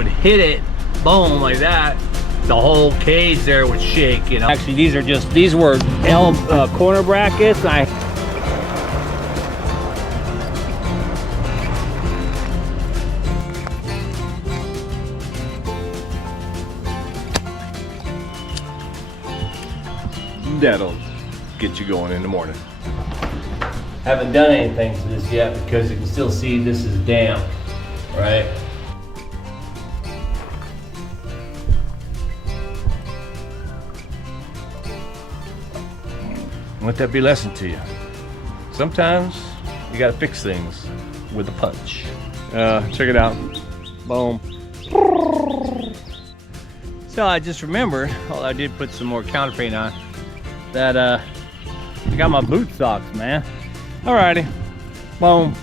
would hit it, boom, like that, the whole cage there would shake, you know. Actually, these were corner brackets. That'll get you going in the morning. Haven't done anything to this yet because you can still see this is damp, right? Let that be a lesson to you. Sometimes you gotta fix things with a punch. Check it out. Boom. So I just remembered, well, I did put some more counterpaint on, that I got my boot socks, man. Alrighty. Boom.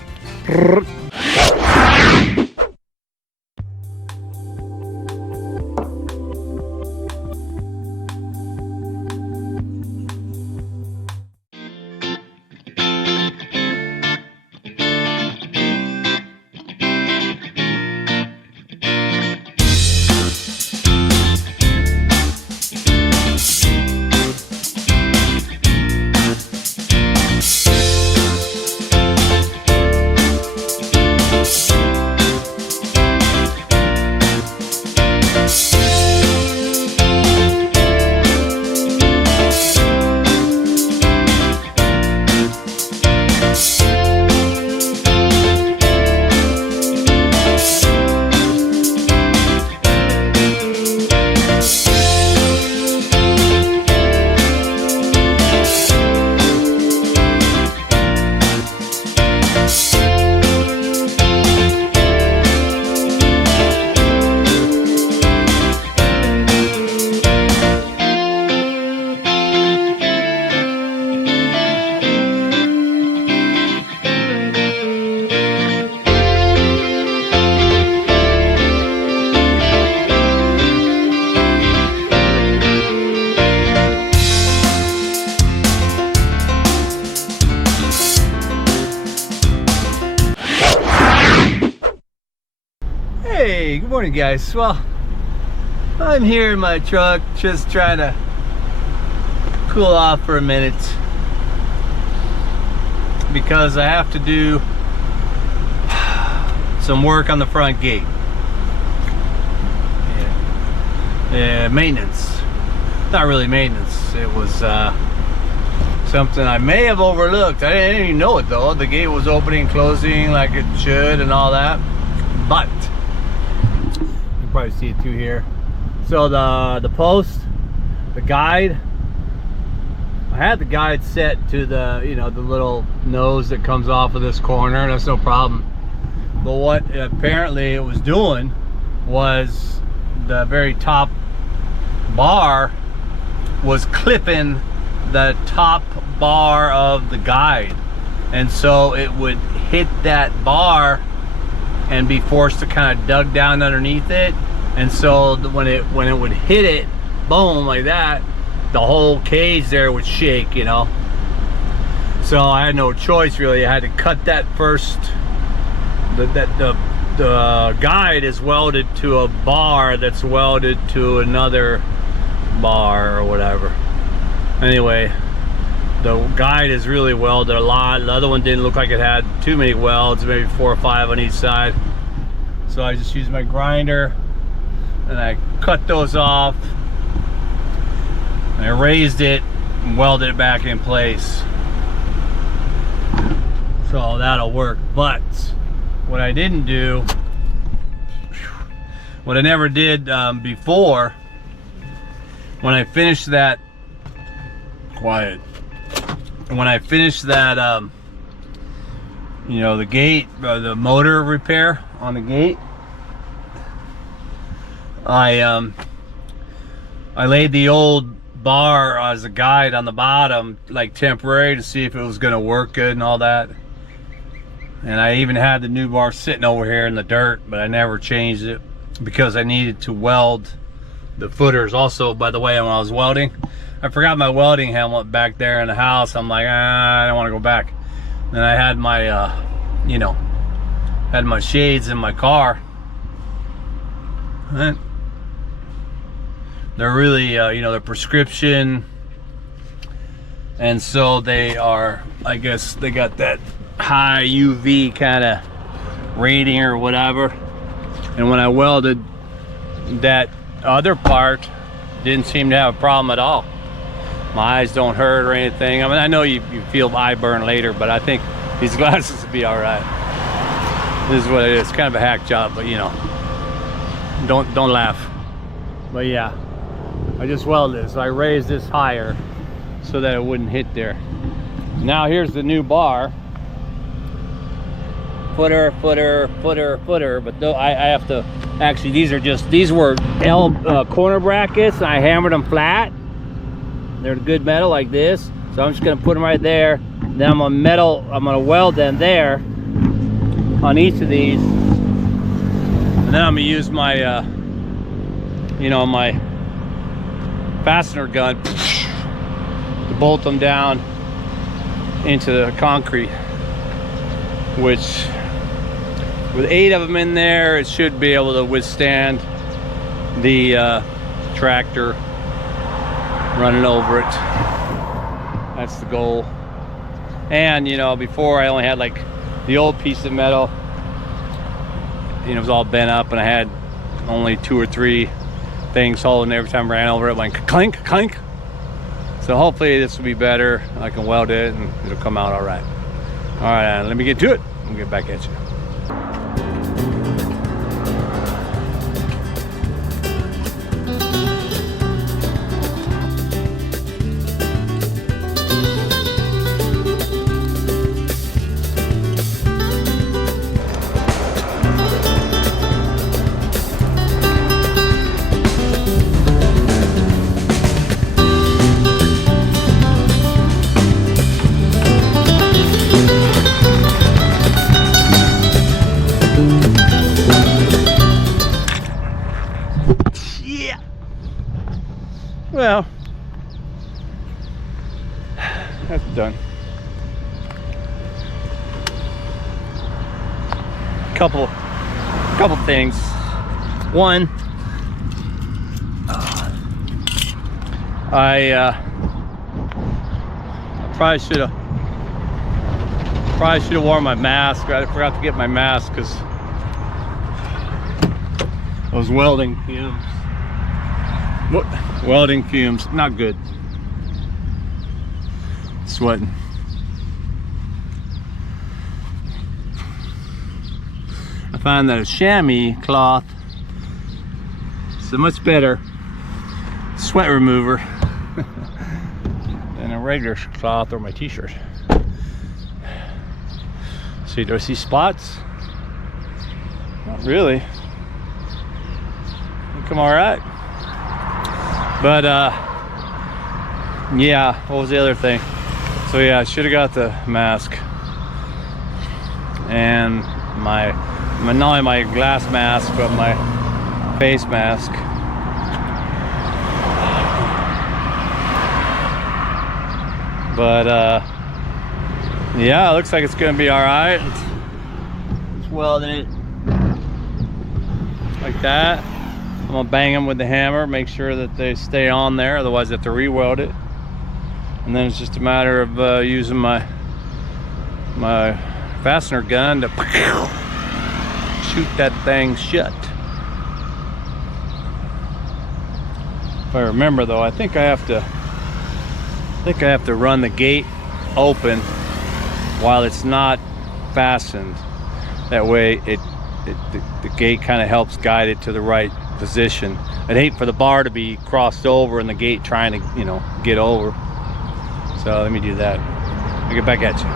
Hey, good morning guys. Well, I'm here in my truck just trying to cool off for a minute because I have to do some work on the front gate. Yeah, maintenance. Not really maintenance. It was something I may have overlooked. I didn't even know it though. The gate was opening and closing like it should and all that. But you can probably see it too here. So the post, the guide, I had the guide set to the, you know, the little nose that comes off of this corner, and that's no problem. But what apparently it was doing was the very top bar was clipping the top bar of the guide, and so it would hit that bar and be forced to kind of dug down underneath it. And so when it would hit it, boom, like that, the whole cage there would shake, you know. So I had no choice really. I had to cut that first. The guide is welded to a bar that's welded to another bar or whatever. Anyway, the guide is really welded a lot. The other one didn't look like it had too many welds, maybe 4 or 5 on each side. So I just used my grinder and I cut those off. I raised it and welded it back in place. So that'll work. But what I didn't do, what I never did before, when I finished that, when I finished that, you know, the gate, the motor repair on the gate, I laid the old bar as a guide on the bottom, like temporary, to see if it was going to work good and all that. And I even had the new bar sitting over here in the dirt, but I never changed it because I needed to weld the footers. Also, by the way, when I was welding, I forgot my welding helmet back there in the house. I'm like, I don't want to go back. And I had my, you know, had my shades in my car. They're really, you know, they're prescription, and so they are, I guess they got that high UV kind of rating or whatever. And when I welded that other part, didn't seem to have a problem at all. My eyes don't hurt or anything. I mean, I know you feel eye burn later, but I think these glasses will be all right. This is what it is. It's kind of a hack job, but you know, don't laugh. But yeah, I just welded it, so I raised this higher so that it wouldn't hit there. Now here's the new bar. Footer, but though I have to, actually these were corner brackets, and I hammered them flat. They're good metal like this, so I'm just gonna put them right there. Then I'm gonna weld them there on each of these, and then I'm gonna use my you know, my fastener gun to bolt them down into the concrete, which with 8 of them in there, it should be able to withstand the tractor running over it. That's the goal. And you know, before I only had like the old piece of metal, you know, it was all bent up, and I had only 2 or 3 things holding. Every time I ran over it, went clink, clink. So hopefully this will be better. I can weld it and it'll come out all right. All right, let me get to it. I'll get back at you. Well, that's done. Couple things. One, I probably should have worn my mask. I forgot to get my mask because those welding fumes. What? Welding fumes, not good. Sweating. I find that a chamois cloth is a much better sweat remover than a regular cloth or my t-shirt. See, do I see spots? Not really. I think I'm all right. But yeah, what was the other thing? So yeah, I should have got the mask and my not only my glass mask but my face mask. But yeah, it looks like it's gonna be all right. Just welding it like that. I'm gonna bang them with the hammer, make sure that they stay on there, otherwise I have to re-weld it. And then it's just a matter of using my fastener gun to shoot that thing shut. If I remember though, I think I have to run the gate open while it's not fastened. That way the gate kind of helps guide it to the right position. I'd hate for the bar to be crossed over and the gate trying to, you know, get over. So let me do that. I'll get back at you.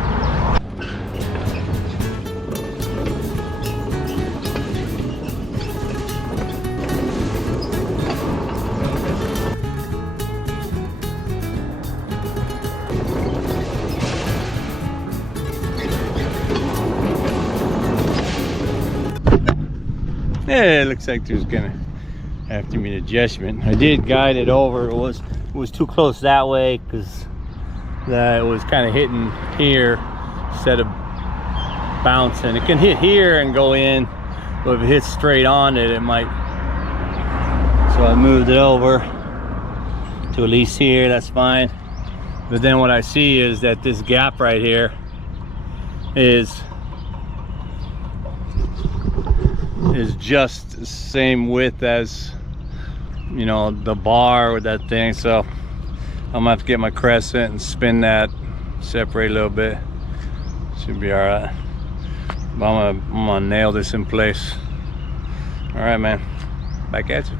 Yeah, it looks like there's gonna have to be an adjustment. I did guide it over. It was too close that way because it was kind of hitting here instead of bouncing. It can hit here and go in, but if it hits straight on it, it might So I moved it over to at least here, that's fine. But then what I see is that this gap right here is just the same width as, you know, the bar with that thing. So I'm gonna have to get my crescent and spin that, separate a little bit. Should be all right. But I'm gonna nail this in place. All right, man, back at you.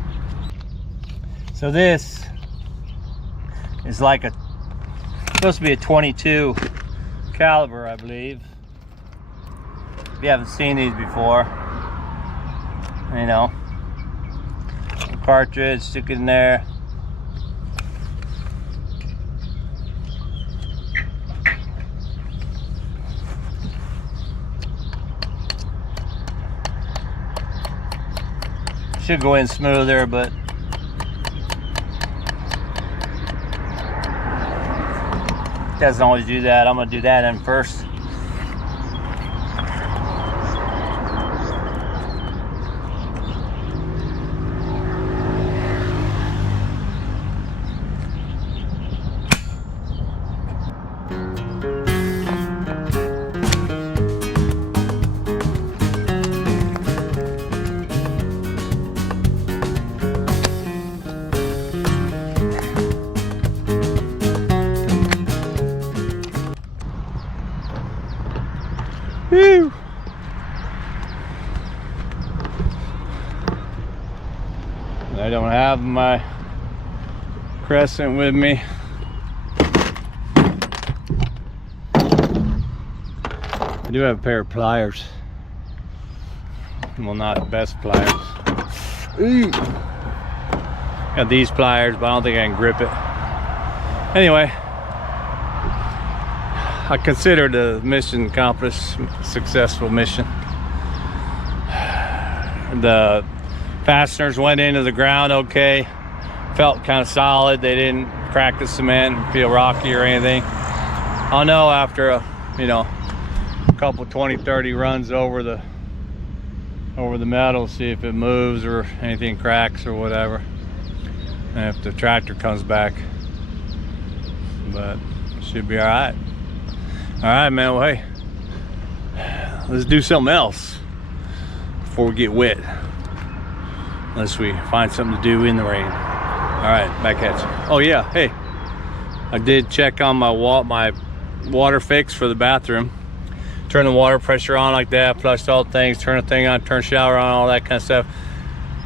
So this is like supposed to be a 22 caliber, I believe. If you haven't seen these before, you know, cartridge, stick it in there. Should go in smoother, but doesn't always do that. I'm gonna do that in first. Whew. I don't have my crescent with me. I do have a pair of pliers. Well, not the best pliers. Ooh. Got these pliers, but I don't think I can grip it. Anyway, I consider the mission accomplished, successful mission. The fasteners went into the ground okay, felt kind of solid. They didn't crack the cement and feel rocky or anything. I'll know after a, you know, a couple 20-30 runs over the metal, see if it moves or anything cracks or whatever, and if the tractor comes back. But should be all right. All right, man. Well, hey, let's do something else before we get wet, unless we find something to do in the rain. All right, back at you. Oh yeah, hey, I did check on my water fix for the bathroom. Turn the water pressure on like that, flushed all the things, turn the thing on, turn the shower on, all that kind of stuff.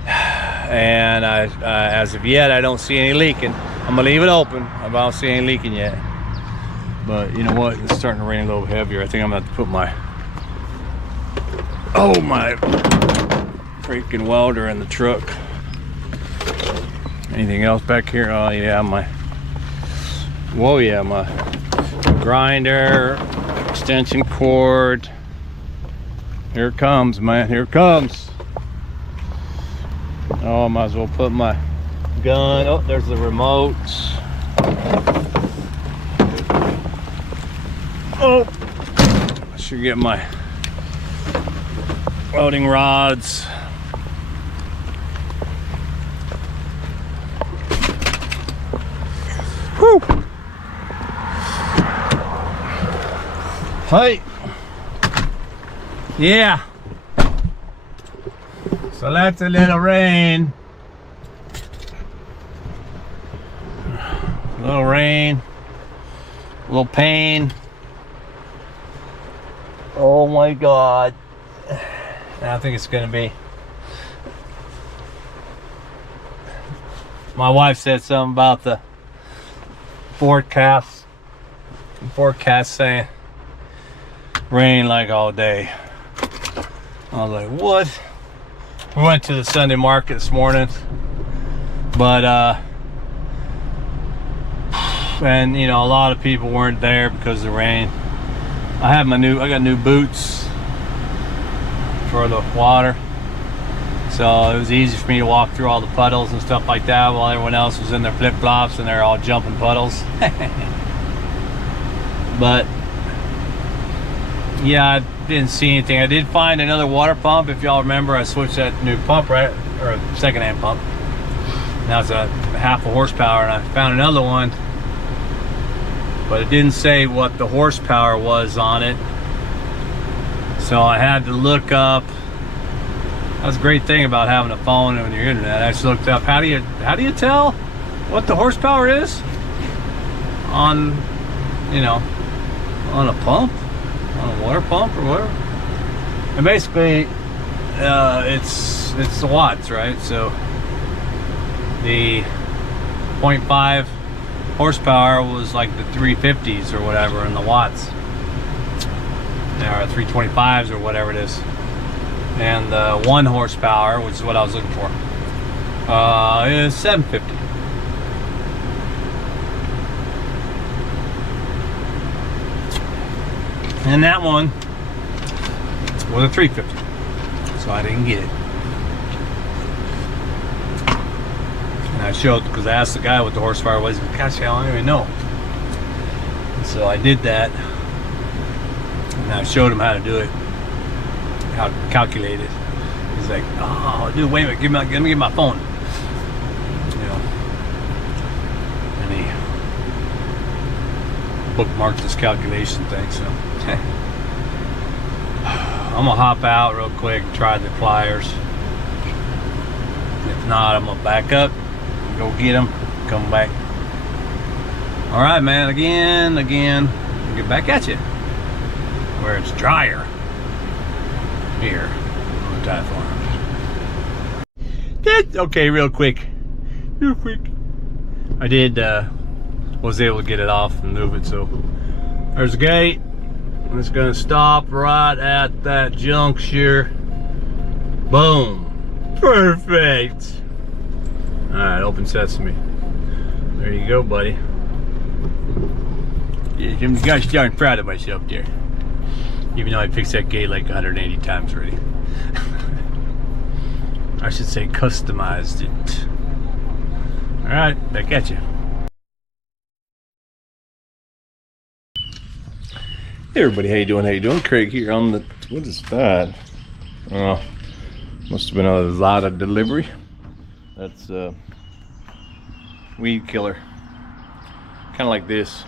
And as of yet, I don't see any leaking. I'm gonna leave it open. I don't see any leaking yet. But you know what? It's starting to rain a little heavier. I think I'm gonna have to put my freaking welder in the truck. Anything else back here? Oh yeah, my grinder, extension cord. Here it comes, man. Here it comes. Oh, I might as well put my gun. Oh, there's the remote. Oh, I should get my welding rods. Whew. Hey. Yeah. So that's a little rain. A little rain. A little pain. Oh my God. I think it's gonna be. My wife said something about the forecast saying rain like all day. I was like, what? We went to the Sunday market this morning, but and you know, a lot of people weren't there because of the rain. I got new boots for the water, so it was easy for me to walk through all the puddles and stuff like that while everyone else was in their flip-flops and they're all jumping puddles. But yeah, I didn't see anything. I did find another water pump. If y'all remember, I switched that new pump, right, or second-hand pump. Now it's a half a horsepower, and I found another one, but it didn't say what the horsepower was on it. So I had to look up. That's a great thing about having a phone and your internet. I just looked up how do you tell what the horsepower is on, you know, on a pump, on a water pump or whatever. And basically it's the watts, right? So the 0.5 horsepower was like the 350s or whatever, and the watts or 325s or whatever it is, and the 1 horsepower, which is what I was looking for, is 750. And that one was a 350, so I didn't get it. And I showed, because I asked the guy what the horsepower was. Gosh, I don't even know. And so I did that, and I showed him how to do it, how to calculate it. He's like, "Oh, dude, wait a minute, let me get my phone." You know, and he bookmarked this calculation thing. So I'm gonna hop out real quick and try the pliers. If not, I'm gonna back up, go get them, come back. All right, man. Again, get back at you where it's drier here on the Thai farms. Okay, real quick. I did was able to get it off and move it. So there's a gate. It's gonna stop right at that juncture. Boom. Perfect. All right, open sesame. There you go, buddy. Yeah, I'm gosh darn proud of myself there. Even though I fixed that gate like 180 times already. I should say customized it. All right, back at you. Hey everybody, how you doing? How you doing? Craig here on the, what is that? Oh, must have been a lot of delivery. That's weed killer. Kind of like this.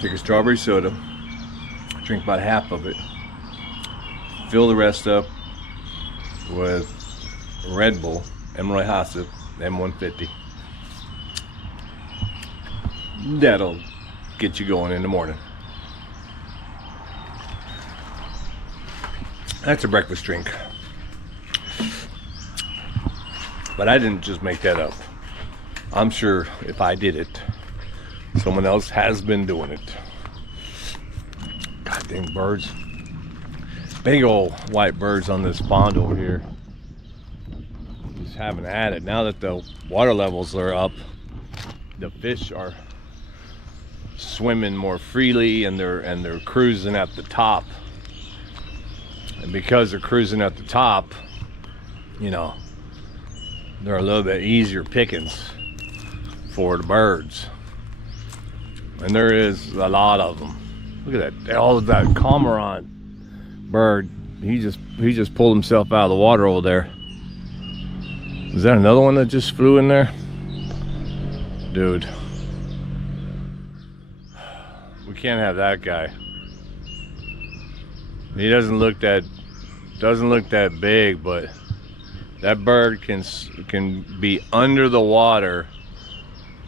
Take a strawberry soda, drink about half of it, fill the rest up with Red Bull, Emroy Hassip, M150. That'll get you going in the morning. That's a breakfast drink. But I didn't just make that up. I'm sure if I did it, someone else has been doing it. God dang birds. Big old white birds on this pond over here. Just haven't had it. Now that the water levels are up, the fish are swimming more freely, and they're cruising at the top. And because they're cruising at the top, you know, they're a little bit easier pickings for the birds. And there is a lot of them. Look at that! All of that cormorant bird. He just pulled himself out of the water over there. Is that another one that just flew in there? Dude, we can't have that guy. He doesn't look that big, but that bird can be under the water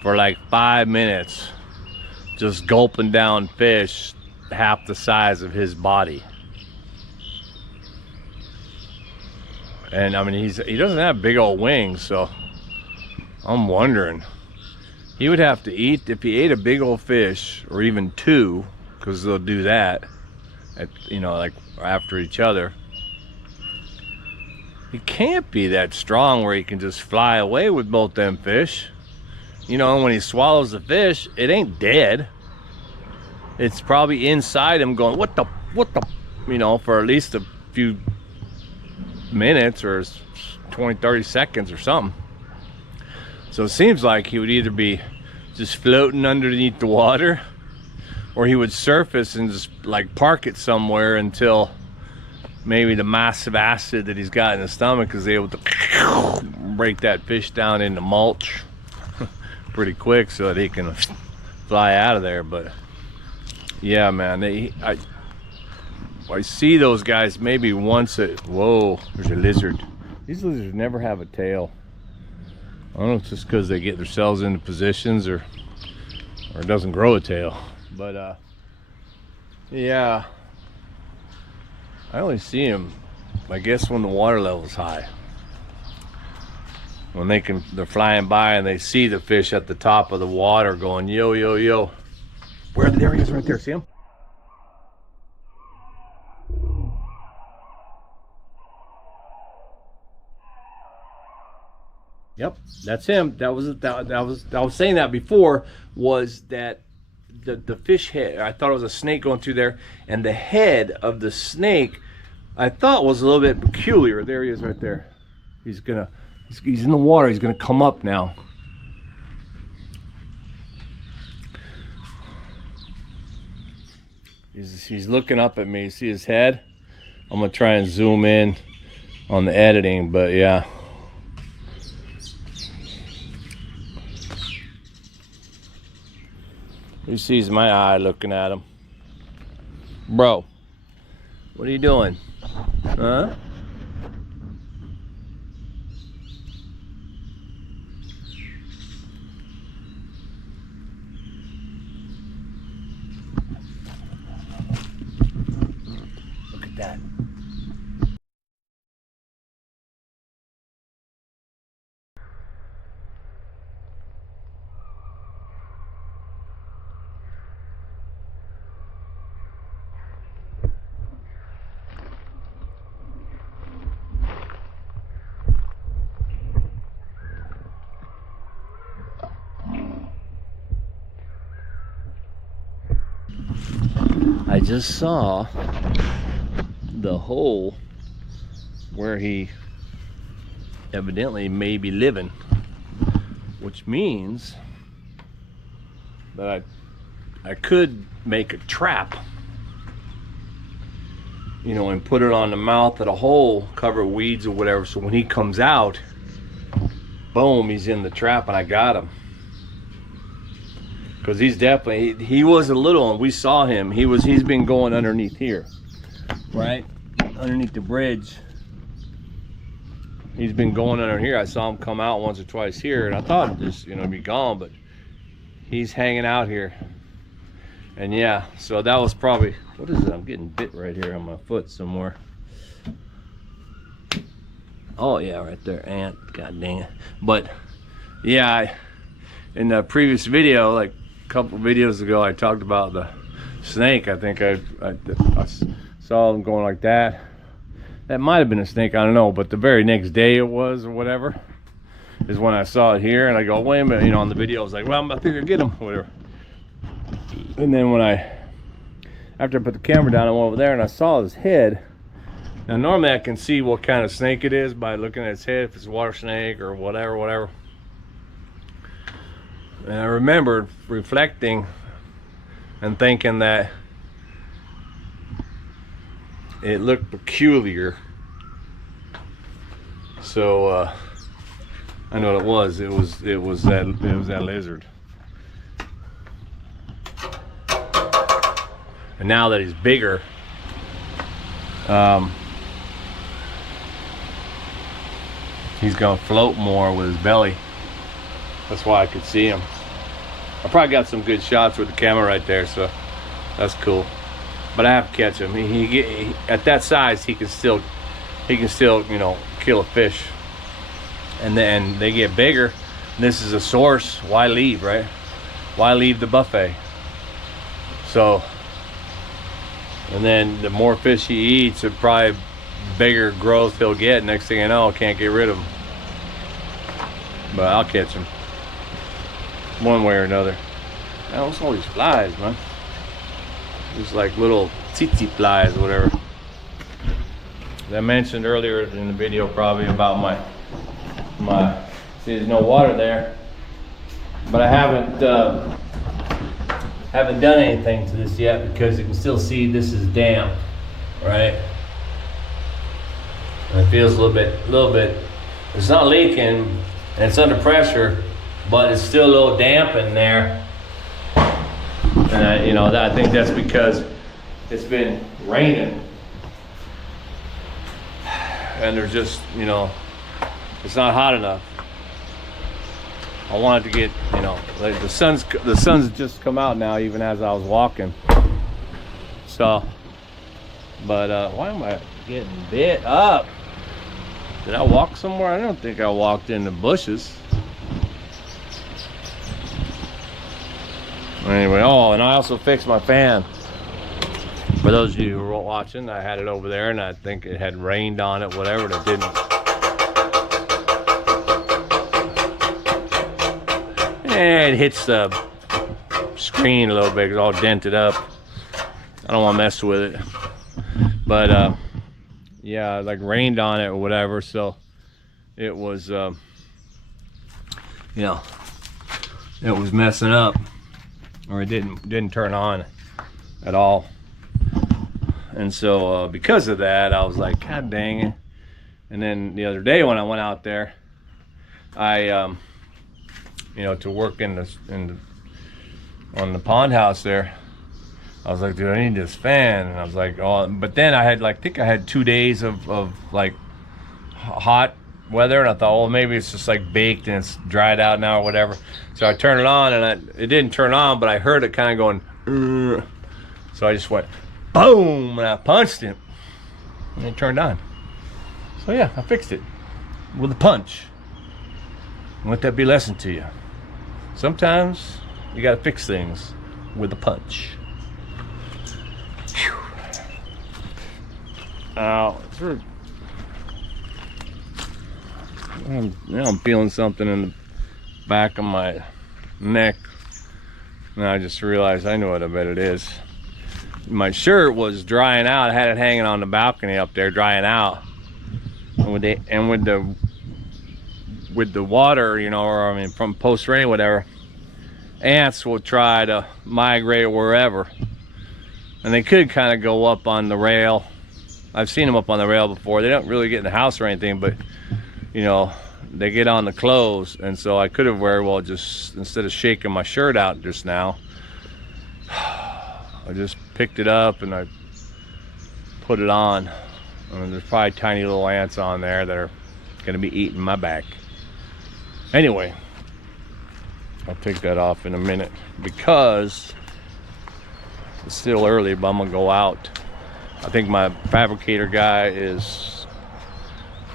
for like 5 minutes, just gulping down fish half the size of his body. And I mean, he doesn't have big old wings, so I'm wondering, he would have to eat, if he ate a big old fish, or even two, because they'll do that at, you know, like after each other. He can't be that strong where he can just fly away with both them fish. You know, when he swallows the fish, it ain't dead. It's probably inside him going, what the, you know, for at least a few minutes or 20-30 seconds or something. So it seems like he would either be just floating underneath the water, or he would surface and just like park it somewhere until maybe the massive acid that he's got in his stomach is able to break that fish down into mulch pretty quick so that he can fly out of there. But yeah, man, I see those guys maybe once whoa, there's a lizard. These lizards never have a tail. I don't know if it's just because they get themselves into positions or it doesn't grow a tail. But yeah, I only see them, I guess, when the water level's high. When they're flying by and they see the fish at the top of the water going yo yo yo. There he is right there, see him? Yep, that's him. I was saying that before, was that the fish head, I thought it was a snake going through there, and the head of the snake I thought was a little bit peculiar. There he is right there. He's in the water. He's gonna come up now. He's looking up at me. See his head? I'm gonna try and zoom in on the editing, but yeah. He sees my eye looking at him. Bro, what are you doing? Huh? Look at that. I just saw the hole where he evidently may be living, which means that I could make a trap, you know, and put it on the mouth of the hole, cover it with weeds or whatever, so when he comes out, boom, he's in the trap and I got him. Because he's definitely, he was a little, and we saw him, he's been going underneath here, right? Underneath the bridge. He's been going under here. I saw him come out once or twice here, and I thought just, you know, be gone, but he's hanging out here. And yeah, so that was probably, what is it? I'm getting bit right here on my foot somewhere. Oh yeah, right there, ant, god dang it. But yeah, in the previous video, like couple videos ago, I talked about the snake. I think I saw them going like that. That might have been a snake, I don't know, but the very next day it was, or whatever, is when I saw it here, and I go, wait a minute, you know, on the video I was like, well, I think I'll get him, whatever. And then when after I put the camera down, I went over there and I saw his head. Now normally I can see what kind of snake it is by looking at its head, if it's a water snake or whatever. And I remembered reflecting and thinking that it looked peculiar. So I know what it was. It was that lizard. And now that he's bigger, he's gonna float more with his belly. That's why I could see him. I probably got some good shots with the camera right there, so that's cool. But I have to catch him. He at that size, he can still, you know, kill a fish. And then they get bigger. This is a source. Why leave, right? Why leave the buffet? So, and then the more fish he eats, the probably bigger growth he'll get. Next thing I know, I can't get rid of him. But I'll catch him one way or another. Now, what's all these flies, man? Just like little tsetse flies or whatever. As I mentioned earlier in the video, probably about my see, there's no water there, but I haven't done anything to this yet because you can still see this is damp, right? And it feels a little bit, it's not leaking and it's under pressure, but it's still a little damp in there. And I think that's because it's been raining. And there's just, it's not hot enough. I wanted to get, like the sun's just come out now, even as I was walking. So, but why am I getting bit up? Did I walk somewhere? I don't think I walked in the bushes. Anyway, oh, and I also fixed my fan. For those of you who were watching, I had it over there, and I think it had rained on it, whatever, and it didn't. And it hits the screen a little bit, it's all dented up. I don't want to mess with it. But yeah, like rained on it or whatever, so it was it was messing up, or it didn't turn on at all. And so because of that, I was like, God dang it. And then the other day when I went out there, I to work on the pond house there, I was like, dude, I need this fan. And I was like, oh, but then I think I had 2 days of like hot weather, and I thought, well, maybe it's just like baked and it's dried out now or whatever. So I turned it on, and it didn't turn on, but I heard it kind of going, Urgh. So I just went boom, and I punched it, and it turned on. So yeah, I fixed it with a punch. Let that be a lesson to you. Sometimes you gotta fix things with a punch. Whew. Ow, now I'm feeling something in the back of my neck. And I just realized, I know what I bet it is. My shirt was drying out. I had it hanging on the balcony up there, drying out. And with the water, or I mean from post rain, whatever, ants will try to migrate wherever, and they could kind of go up on the rail. I've seen them up on the rail before. They don't really get in the house or anything, but they get on the clothes. And so I could have very well just, instead of shaking my shirt out just now, I just picked it up and I put it on. And there's probably tiny little ants on there that are gonna be eating my back. Anyway, I'll take that off in a minute because it's still early, but I'm gonna go out. I think my fabricator guy is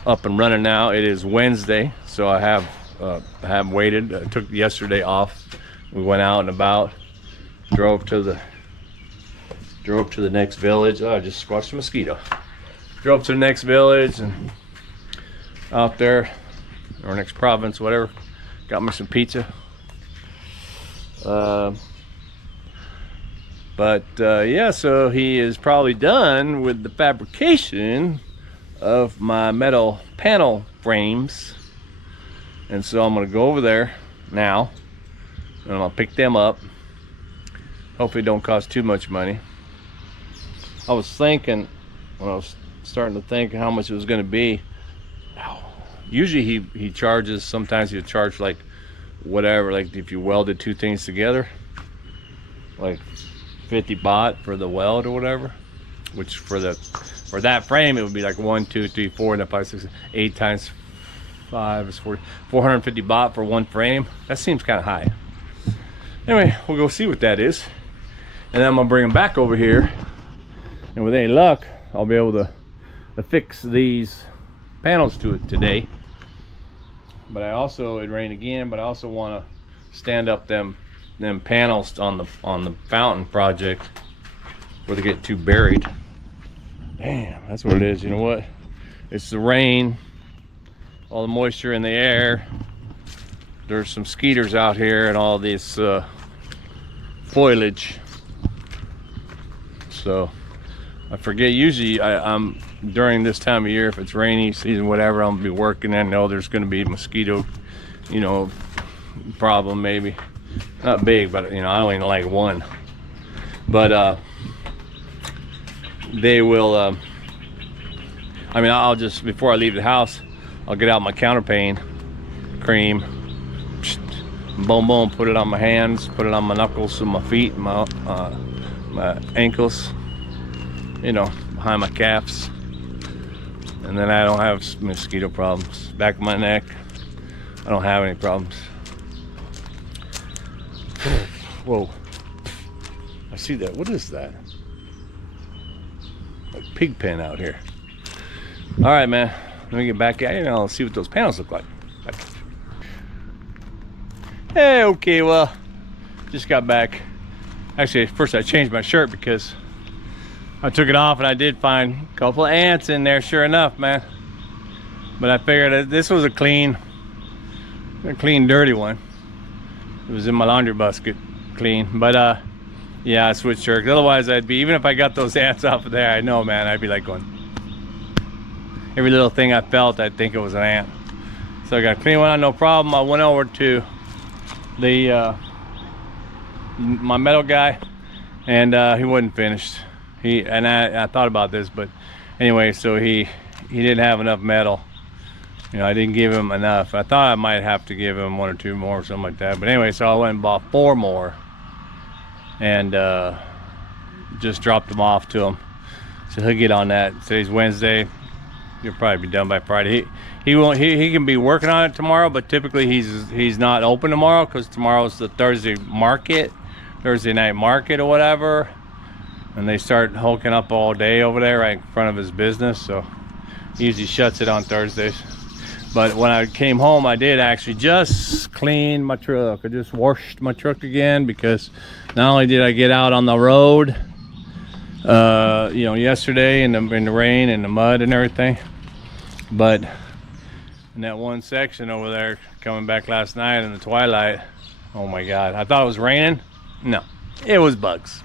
up and running now. It is Wednesday, so I have waited. I took yesterday off. We went out and about, drove to the next village. Oh, I just squashed a mosquito. Drove to the next village and out there, or next province, whatever. Got me some pizza. Yeah, so he is probably done with the fabrication of my metal panel frames, and so I'm gonna go over there now and I'm gonna pick them up. Hopefully it don't cost too much money. I was thinking, when I was starting to think how much it was gonna be, usually he charges, sometimes he'll charge like whatever, like if you welded two things together, like 50 baht for the weld or whatever, which for that frame it would be like 1 2 3 4 and 5 6 8 times 5 is 450 baht for one frame. That seems kind of high. Anyway, we'll go see what that is, and then I'm gonna bring them back over here, and with any luck I'll be able to fix these panels to it today. But I also, it rained again, but I also want to stand up them panels on the fountain project where they get too buried. Damn, that's what it is. You know what? It's the rain, all the moisture in the air. There's some skeeters out here and all this foliage. So I forget, usually I'm during this time of year, if it's rainy season, whatever, I'm gonna be working. I know there's gonna be mosquito, problem, maybe not big, but I only like one. But they will I mean, I'll just, before I leave the house, I'll get out my counterpane cream, boom boom, put it on my hands, put it on my knuckles and my feet, my ankles, you know, behind my calves, and then I don't have mosquito problems. Back of my neck, I don't have any problems. Whoa, I see that. What is that? Like pig pen out here. All right, man, let me get back at you and I'll see what those panels look like. Hey, okay, well, just got back. Actually, first I changed my shirt because I took it off and I did find a couple of ants in there, sure enough, man. But I figured that this was a clean, dirty one. It was in my laundry basket, clean. But yeah, I switched shirts. Otherwise, I'd be, even if I got those ants off of there, I know, man, I'd be like going, every little thing I felt, I'd think it was an ant. So I got a clean one on, no problem. I went over to the my metal guy, and he wasn't finished. I thought about this, but anyway, so he didn't have enough metal. You know, I didn't give him enough. I thought I might have to give him 1 or 2 more or something like that. But anyway, so I went and bought 4 more, and just dropped them off to him. So he'll get on that. Today's Wednesday. He'll probably be done by Friday. He can be working on it tomorrow, but typically he's not open tomorrow because tomorrow's the Thursday night market or whatever, and they start hulking up all day over there right in front of his business. So he usually shuts it on Thursdays. But when I came home, I did actually just clean my truck. I just washed my truck again because not only did I get out on the road, you know, yesterday in the rain and the mud and everything, but in that one section over there coming back last night in the twilight, oh my God, I thought it was raining. No, it was bugs.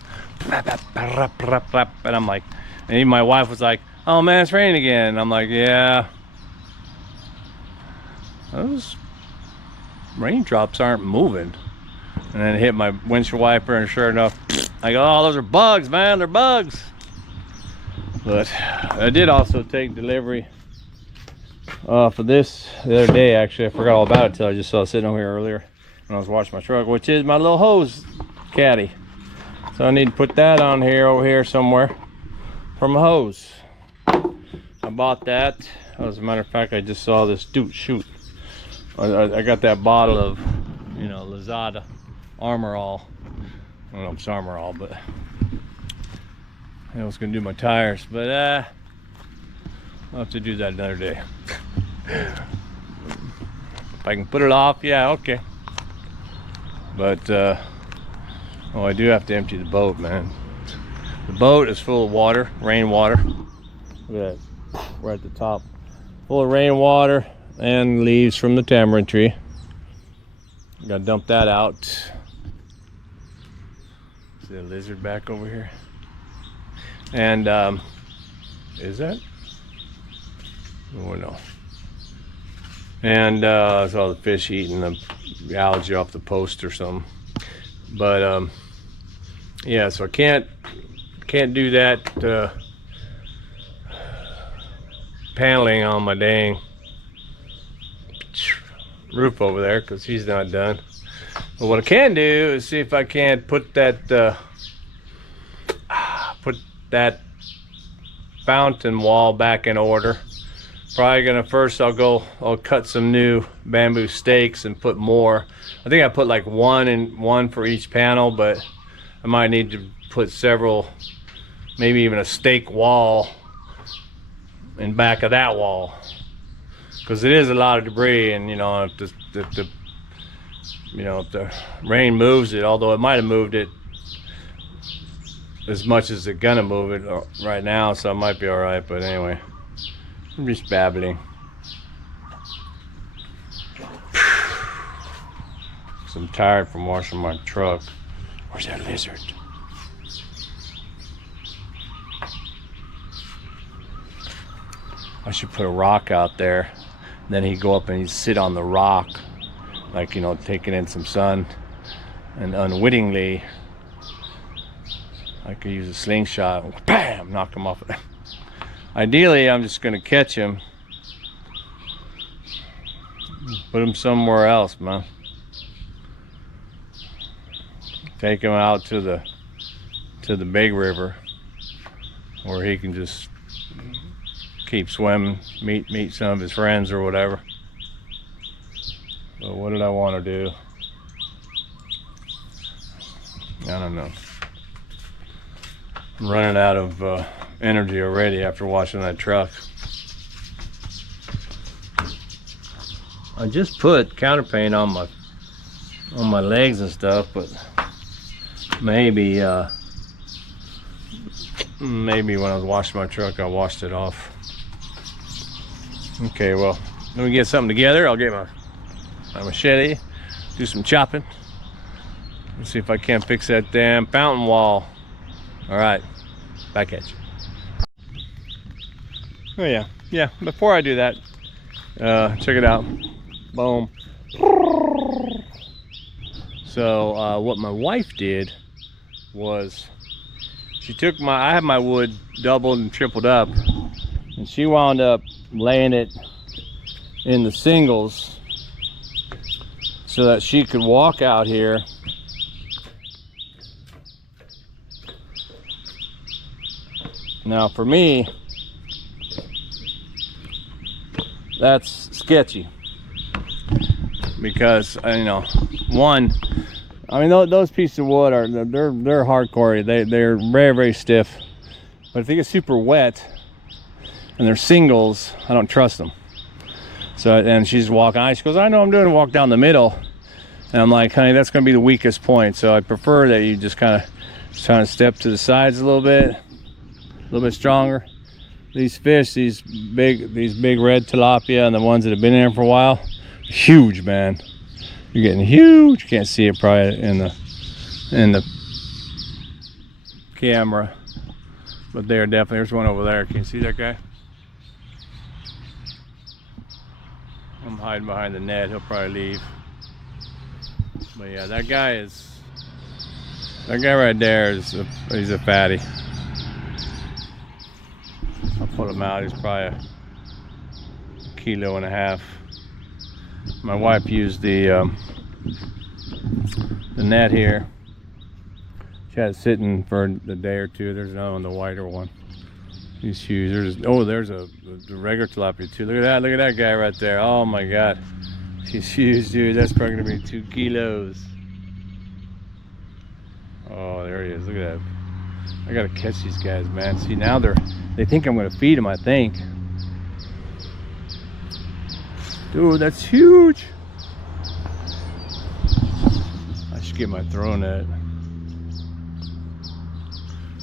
And I'm like, and even my wife was like, oh man, it's raining again. And I'm like, yeah, those raindrops aren't moving. And then it hit my windshield wiper, and sure enough, I go, oh, those are bugs, man, they're bugs. But I did also take delivery for this the other day. Actually, I forgot all about it till I just saw it sitting over here earlier when I was washing my truck, which is my little hose caddy. So I need to put that on here, over here somewhere, for my hose. I bought that. As a matter of fact, I just saw this, dude, shoot. I got that bottle of, you know, Lazada Armor All. I don't know if it's Armor All, but I was gonna do my tires, but I'll have to do that another day. If I can put it off, yeah, okay. But oh, I do have to empty the boat, man. The boat is full of water, rainwater. Look at that, right at the top, full of rainwater and leaves from the tamarind tree. Gotta dump that out. See a lizard back over here? And is that? Oh no. And I saw the fish eating the algae off the post or something. But yeah, so I can't do that paneling on my dang roof over there because he's not done. But what I can do is see if I can put that fountain wall back in order. Probably gonna first I'll cut some new bamboo stakes and put more. I think I put like one for each panel, but I might need to put several, maybe even a stake wall in back of that wall, because it is a lot of debris. And you know, if the rain moves it, although it might have moved it as much as it's gonna move it right now, so it might be all right. But anyway, I'm just babbling. I'm tired from washing my truck. Where's that lizard? I should put a rock out there. Then he'd go up and he'd sit on the rock, like, you know, taking in some sun. And unwittingly, I could use a slingshot and bam, knock him off. Ideally, I'm just gonna catch him, put him somewhere else, man. Take him out to the big river where he can just keep swimming, meet some of his friends or whatever. But what did I want to do? I don't know. I'm running out of energy already after washing that truck. I just put counter paint on my legs and stuff, but maybe maybe when I was washing my truck I washed it off. Okay, well, let me get something together. I'll get my machete, do some chopping. Let's see if I can't fix that damn fountain wall. All right, back at you. Oh yeah, before I do that, check it out. Boom. So what my wife did was she took I had my wood doubled and tripled up, and she wound up laying it in the singles so that she could walk out here now. For me, that's sketchy because you know, one, I mean, those pieces of wood are they're hardcore. They're very, very stiff. But if they get super wet and they're singles, I don't trust them. So, and she's walking. She goes, I know I'm doing a walk down the middle, and I'm like, honey, that's going to be the weakest point. So I prefer that you just kind of step to the sides a little bit stronger. These fish, these big red tilapia, and the ones that have been in there for a while, huge, man. You're getting huge. You can't see it probably in the camera, but they are definitely. There's one over there. Can you see that guy? I'm hiding behind the net. He'll probably leave. But yeah, that guy right there he's a fatty. I'll put him out. He's probably a kilo and a half. My wife used the net here. She had it sitting for a day or two. There's another one, the whiter one. He's huge. There's a regular tilapia too. Look at that guy right there. Oh my God, he's huge, dude. That's probably gonna be 2 kilos. Oh, there he is. Look at that. I gotta catch these guys, man. See, now they think I'm gonna feed them, I think. Dude, that's huge. I should get my throw net.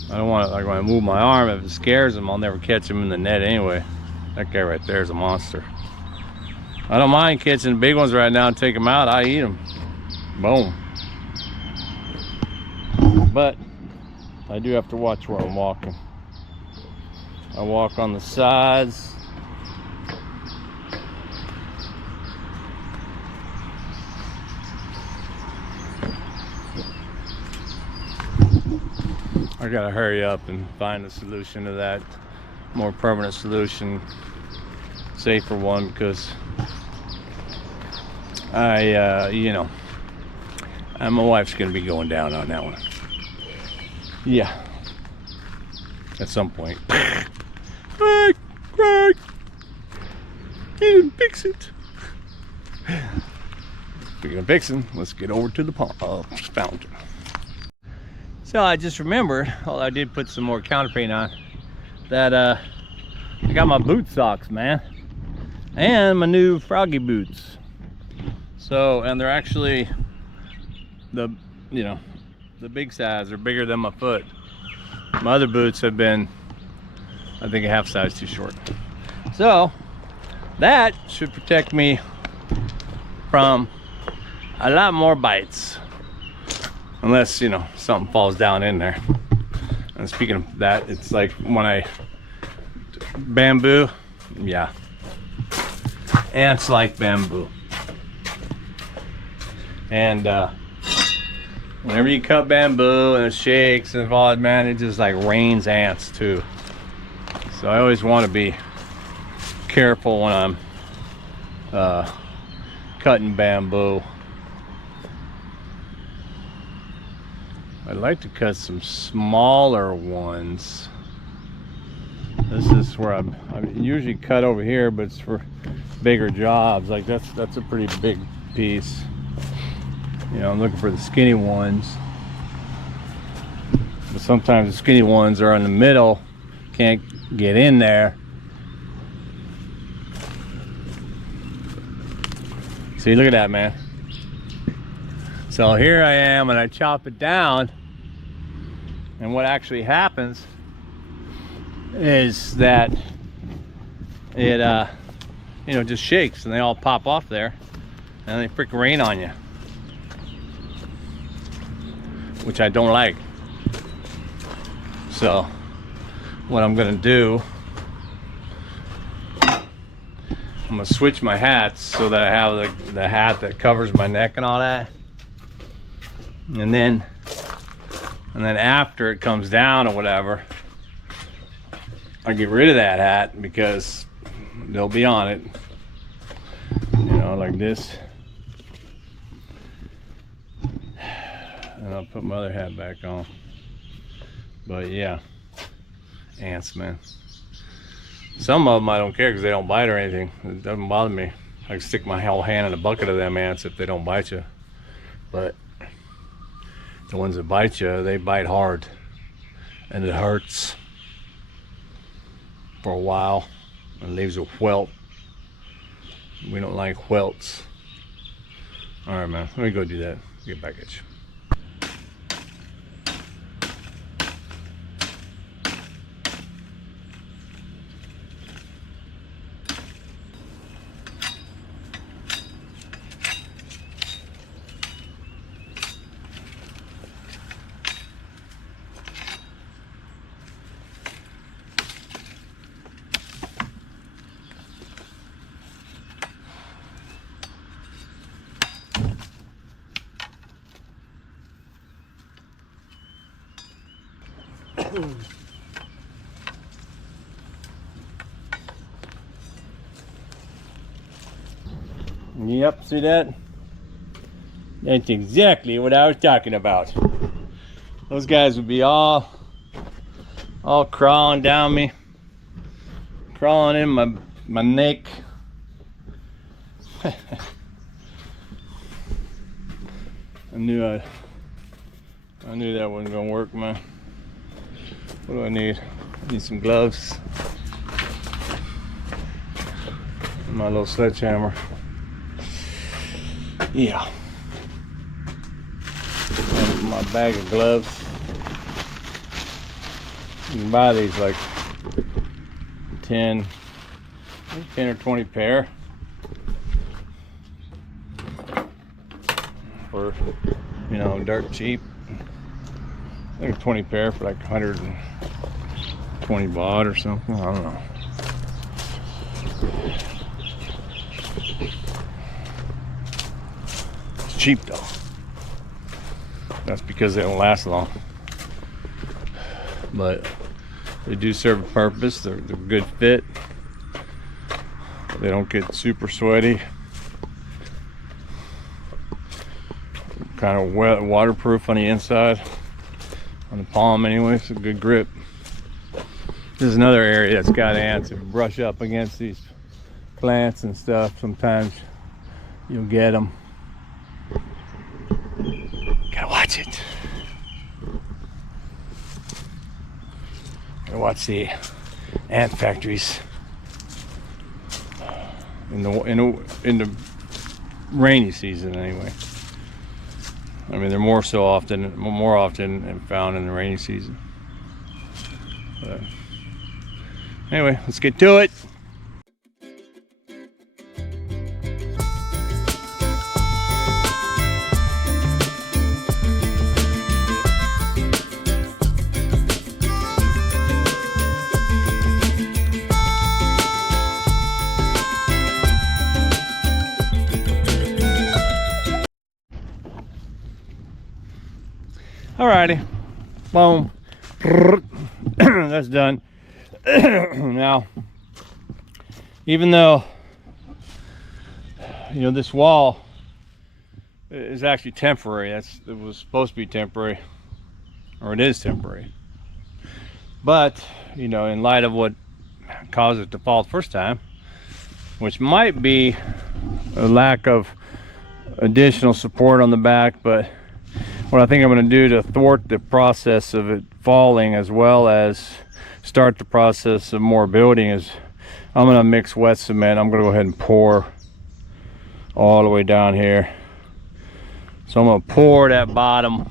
I don't want to, like, when I move my arm, if it scares them, I'll never catch them in the net anyway. That guy right there is a monster. I don't mind catching the big ones right now and take them out. I eat them. Boom. But I do have to watch where I'm walking. I walk on the sides. I gotta hurry up and find a solution to that, more permanent solution, safer one, because you know, my wife's gonna be going down on that one. Yeah, at some point. Craig, you didn't fix it. Speaking of fixing, let's get over to the fountain. So I just remembered, well, I did put some more counter paint on, that I got my boot socks, man, and my new froggy boots. So, and they're actually the big size. They're bigger than my foot. My other boots have been, I think, a half size too short. So that should protect me from a lot more bites. Unless, you know, something falls down in there. And speaking of that, it's like when bamboo, yeah. Ants like bamboo. And whenever you cut bamboo and it shakes and all that, man, it just like rains ants too. So I always want to be careful when I'm cutting bamboo. I'd like to cut some smaller ones. This is where I usually cut over here, but it's for bigger jobs. Like that's a pretty big piece. You know, I'm looking for the skinny ones. But sometimes the skinny ones are in the middle, can't get in there. See, look at that, man. So here I am and I chop it down, and what actually happens is that it you know, just shakes and they all pop off there and they freaking rain on you, which I don't like. So what I'm gonna do, I'm gonna switch my hats so that I have the hat that covers my neck and all that, and then after it comes down or whatever, I get rid of that hat because they'll be on it, you know, like this. And I'll put my other hat back on. But yeah, ants, man. Some of them I don't care because they don't bite or anything. It doesn't bother me. I can stick my whole hand in a bucket of them ants if they don't bite you. But the ones that bite you, they bite hard and it hurts for a while and leaves a welt. We don't like welts. All right, man, let me go do that. Get back at you. Yep, see that? That's exactly what I was talking about. Those guys would be all crawling down me, crawling in my neck. I knew that wasn't gonna work, man. What do I need? I need some gloves. My little sledgehammer. Yeah. And my bag of gloves. You can buy these like 10 or 20 pair for, you know, dirt cheap. I think 20 pair for like 120 baht or something. I don't know. It's cheap though. That's because they don't last long. But they do serve a purpose. They're good fit. They don't get super sweaty. Kind of wet, waterproof on the inside. On the palm anyway, it's a good grip. This is another area that's got ants. If you brush up against these plants and stuff, sometimes you'll get them. Gotta watch it. Gotta watch the ant factories in the rainy season anyway. I mean, they're more often found in the rainy season. But anyway, let's get to it. Alrighty, boom, that's done. Now, even though, you know, this wall is actually temporary, it was supposed to be temporary, or it is temporary, but, you know, in light of what caused it to fall the first time, which might be a lack of additional support on the back, but what I think I'm going to do to thwart the process of it falling as well as start the process of more building is I'm going to mix wet cement. I'm going to go ahead and pour all the way down here. So I'm going to pour that bottom,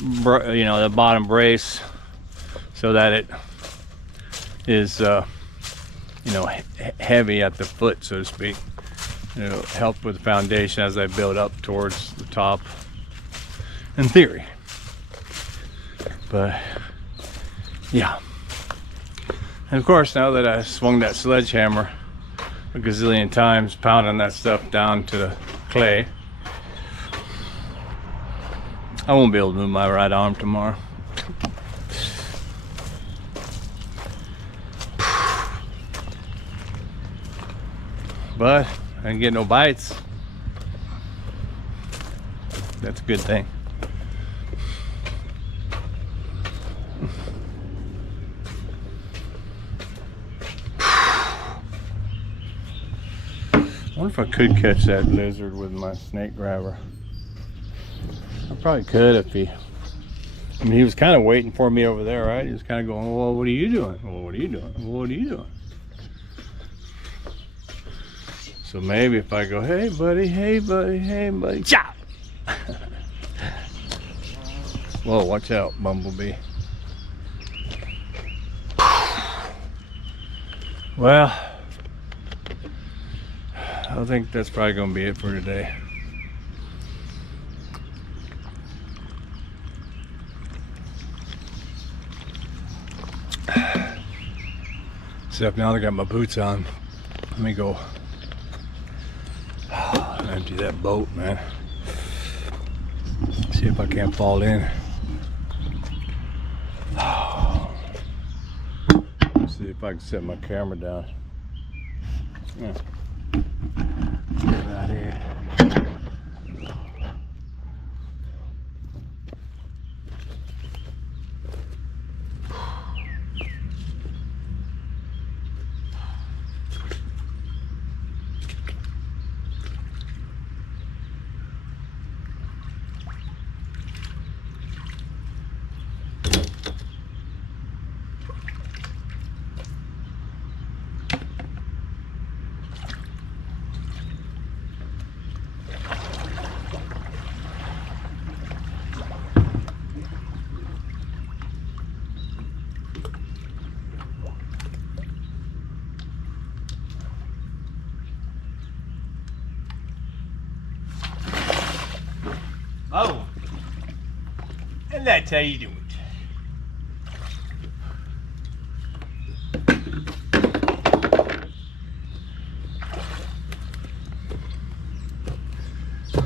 you know, the bottom brace, so that it is you know, heavy at the foot, so to speak. It'll help with the foundation as I build up towards the top, in theory. But yeah, and of course, now that I swung that sledgehammer a gazillion times, pounding that stuff down to the clay, I won't be able to move my right arm tomorrow. But I didn't get no bites. That's a good thing. I wonder if I could catch that lizard with my snake grabber. I probably could if he, I mean, he was kind of waiting for me over there, right? He was kind of going, well, what are you doing? Well, what are you doing? Well, what are you doing? So maybe if I go, hey buddy, hey buddy, hey buddy, chop! Whoa, watch out, bumblebee. Well, I think that's probably gonna be it for today. Except now I got my boots on. Let me go empty that boat, man. See if I can't fall in. See if I can set my camera down. Yeah. Get out here. Oh, and that's how you do it. I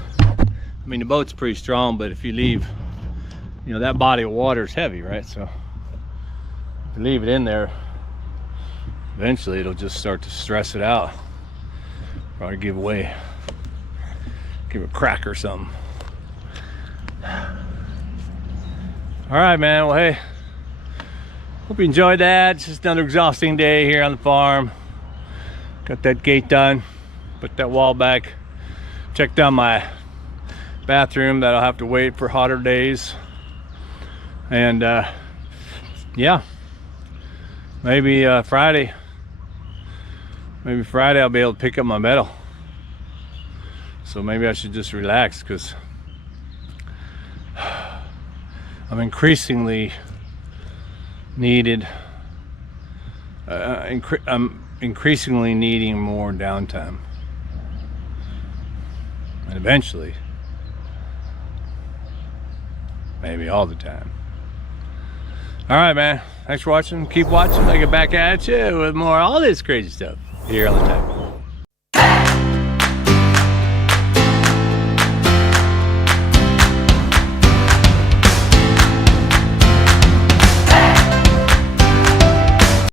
mean, the boat's pretty strong, but if you leave, you know, that body of water is heavy, right? So if you leave it in there, eventually it'll just start to stress it out. Probably give away, give a crack or something. All right, man. Well, hey, hope you enjoyed that. It's just another exhausting day here on the farm. Got that gate done, put that wall back, checked out my bathroom that I'll have to wait for hotter days. And yeah, maybe Friday I'll be able to pick up my metal. So maybe I should just relax, because I'm increasingly needed. I'm increasingly needing more downtime, and eventually, maybe all the time. All right, man. Thanks for watching. Keep watching. I'll get back at you with more all this crazy stuff here on the time.